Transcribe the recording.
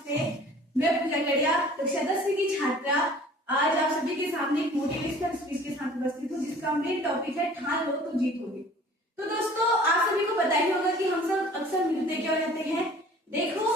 नमस्ते। मैं पूजा कड़िया, कक्षा 10वीं की छात्रा आज आप सभी के सामने एक मोटिवेशनल स्पीच के साथ उपस्थित हूँ, जिसका मेन टॉपिक है ठान लो तो जीतोगे। तो दोस्तों, आप सभी को पता ही होगा कि हम सब अक्सर मिलते क्या रहते हैं। देखो,